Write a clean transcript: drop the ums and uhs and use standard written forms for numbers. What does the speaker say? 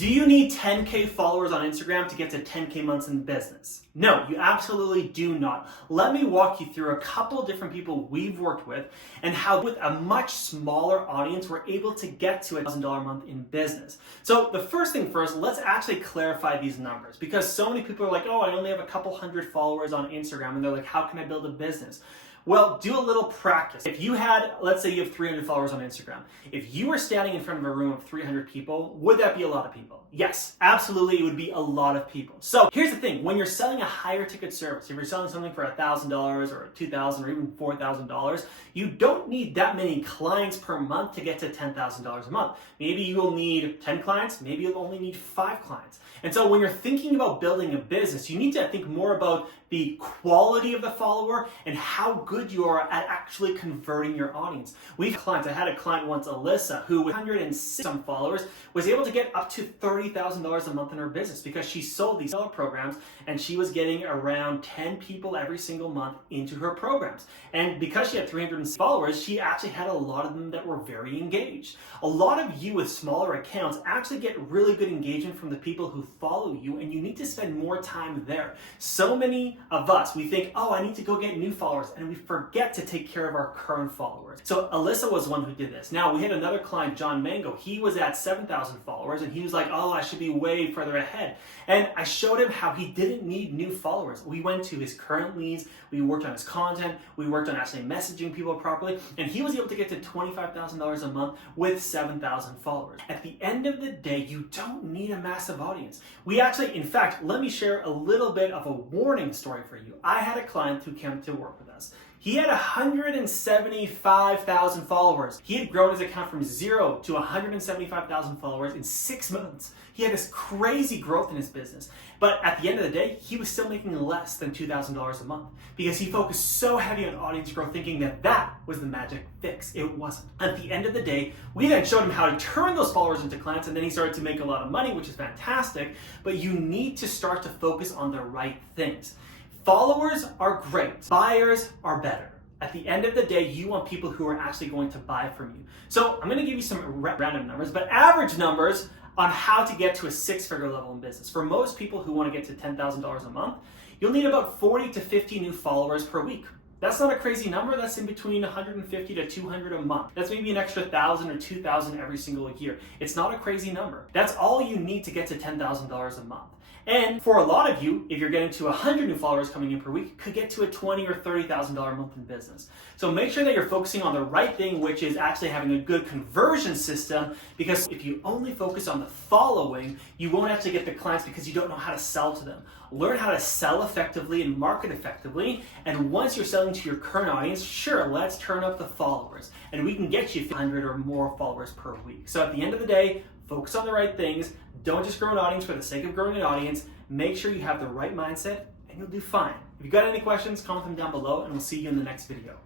Do you need 10K followers on Instagram to get to 10K months in business? No, you absolutely do not. Let me walk you through a couple different people we've worked with and how with a much smaller audience, we're able to get to $1,000 a month in business. So the first thing first, let's actually clarify these numbers because so many people are like, oh, I only have a couple hundred followers on Instagram. And they're like, how can I build a business? Well, do a little practice. If you had, let's say you have 300 followers on Instagram. If you were standing in front of a room of 300 people, would that be a lot of people? Yes, absolutely, it would be a lot of people. So here's the thing, when you're selling a higher ticket service, if you're selling something for $1,000 or $2,000 or even $4,000, you don't need that many clients per month to get to $10,000 a month. Maybe you will need 10 clients, maybe you'll only need 5 clients. And so when you're thinking about building a business, you need to think more about the quality of the follower and how good you are at actually converting your audience. We've clients, I had a client once, Alyssa, who with 106 some followers was able to get up to $30,000 a month in her business because she sold these seller programs and she was getting around 10 people every single month into her programs. And because she had 300 followers, she actually had a lot of them that were very engaged. A lot of you with smaller accounts actually get really good engagement from the people who follow you, and you need to spend more time there. So many of us, we think, oh, I need to go get new followers, and we forget to take care of our current followers. So Alyssa was one who did this. Now we had another client, John Mango. He was at 7,000 followers, and he was like, oh, I should be way further ahead. And I showed him how he didn't need new followers. We went to his current leads, we worked on his content, we worked on actually messaging people properly, and he was able to get to $25,000 a month with 7,000 followers. At the end of the day, you don't need a massive audience. We actually, in fact, let me share a little bit of a warning story for you. I had a client who came to work with us. He had 175,000 followers. He had grown his account from 0 to 175,000 followers in 6 months. He had this crazy growth in his business. But at the end of the day, he was still making less than $2,000 a month because he focused so heavy on audience growth thinking that that was the magic fix. It wasn't. At the end of the day, we then showed him how to turn those followers into clients, and then he started to make a lot of money, which is fantastic. But you need to start to focus on the right things. Followers are great. Buyers are better. At the end of the day, you want people who are actually going to buy from you. So I'm going to give you some random numbers, but average numbers on how to get to a 6-figure level in business. For most people who want to get to $10,000 a month, you'll need about 40 to 50 new followers per week. That's not a crazy number. That's in between 150 to 200 a month. That's maybe an extra 1,000 or 2,000 every single year. It's not a crazy number. That's all you need to get to $10,000 a month. And for a lot of you, if you're getting to 100 new followers coming in per week, could get to a $20,000 or $30,000 a month in business. So make sure that you're focusing on the right thing, which is actually having a good conversion system, because if you only focus on the following, you won't actually get the clients because you don't know how to sell to them. Learn how to sell effectively and market effectively. And once you're selling to your current audience, sure, let's turn up the followers. And we can get you 100 or more followers per week. So at the end of the day, focus on the right things. Don't just grow an audience for the sake of growing an audience. Make sure you have the right mindset and you'll do fine. If you've got any questions, comment them down below and we'll see you in the next video.